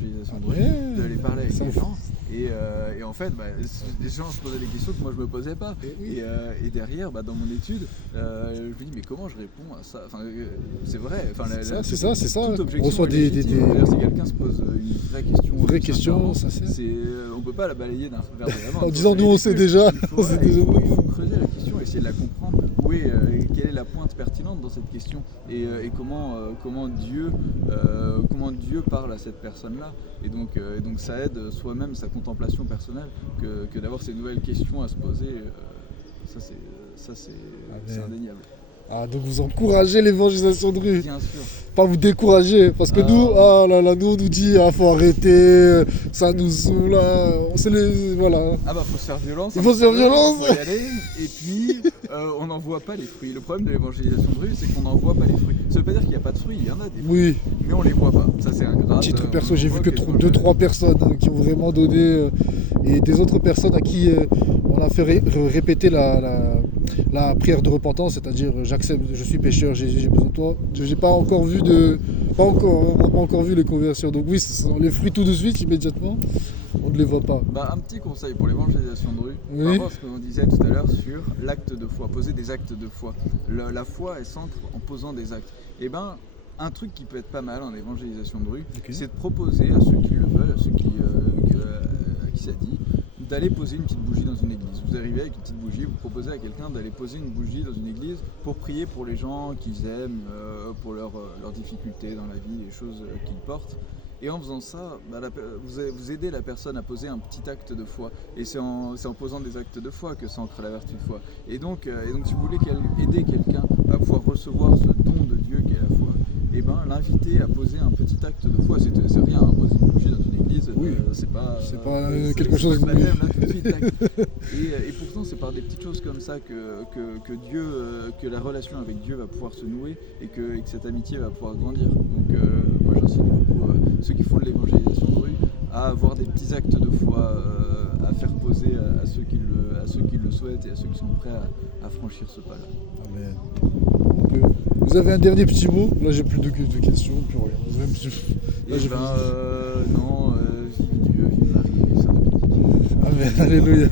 l'évangélisation de rue, d'aller parler avec les gens. Et en fait, les gens se posaient des questions que moi je me posais pas. Et derrière, dans mon étude, je me dis mais comment je réponds à ça? Enfin, c'est vrai. Enfin, c'est ça. On reçoit des... Si quelqu'un se pose une vraie question, ça c'est... on peut pas la balayer d'un revers de la main. En disant nous on sait déjà. Il faut creuser la question, essayer de la comprendre. Quelle est la pointe pertinente dans cette question et comment Dieu parle à cette personne-là. Et donc ça aide soi-même sa contemplation personnelle que d'avoir ces nouvelles questions à se poser. Ça c'est indéniable. Ah, donc vous encouragez l'évangélisation de rue. Bien sûr. Pas vous décourager, parce que nous on nous dit faut arrêter, ça nous saoule, voilà. Faut se faire violence. Il faut se faire violence. Faut y aller, et puis on n'en voit pas les fruits. Le problème de l'évangélisation de rue, c'est qu'on n'en voit pas les fruits. Ça veut pas dire qu'il n'y a pas de fruits, il y en a des fruits, mais on les voit pas. Ça c'est ingrat. Titre perso, j'ai vu que 2-3 personnes qui ont vraiment donné, et des autres personnes à qui on a fait répéter la prière de repentance, c'est-à-dire j'accepte, je suis pécheur, j'ai besoin de toi. J'ai pas encore vu on n'a pas encore vu les conversions. Donc oui, ce sont les fruits tout de suite, immédiatement, on ne les voit pas. Un petit conseil pour l'évangélisation de rue, par rapport à ce qu'on disait tout à l'heure sur l'acte de foi, poser des actes de foi. La foi, elle s'entre en posant des actes. Un truc qui peut être pas mal en évangélisation de rue, c'est de proposer à ceux qui le veulent, à ceux à qui ça dit, d'aller poser une petite bougie dans une église. Vous arrivez avec une petite bougie, vous proposez à quelqu'un d'aller poser une bougie dans une église pour prier pour les gens qu'ils aiment, pour leurs difficultés dans la vie, les choses qu'ils portent. Et en faisant ça, vous aidez la personne à poser un petit acte de foi. Et c'est en posant des actes de foi que s'ancre la vertu de foi. Et donc si vous voulez aider quelqu'un à pouvoir recevoir ce don de Dieu qu'est la foi, l'inviter à poser un petit acte de foi, c'est rien, poser une bougie dans une église, c'est pas quelque chose de baptême, là, tout de suite, et pourtant c'est par des petites choses comme ça que Dieu, que la relation avec Dieu va pouvoir se nouer et que cette amitié va pouvoir grandir. Donc moi j'incite beaucoup ceux qui font de l'évangélisation de rue à avoir des petits actes de foi à faire poser à ceux qui le souhaitent et à ceux qui sont prêts à franchir ce pas-là. Amen. Vous avez un dernier petit mot? Là j'ai plus de questions, plus rien. Non, vive Dieu, vive Marie, Saint Dominique. Amen, alléluia.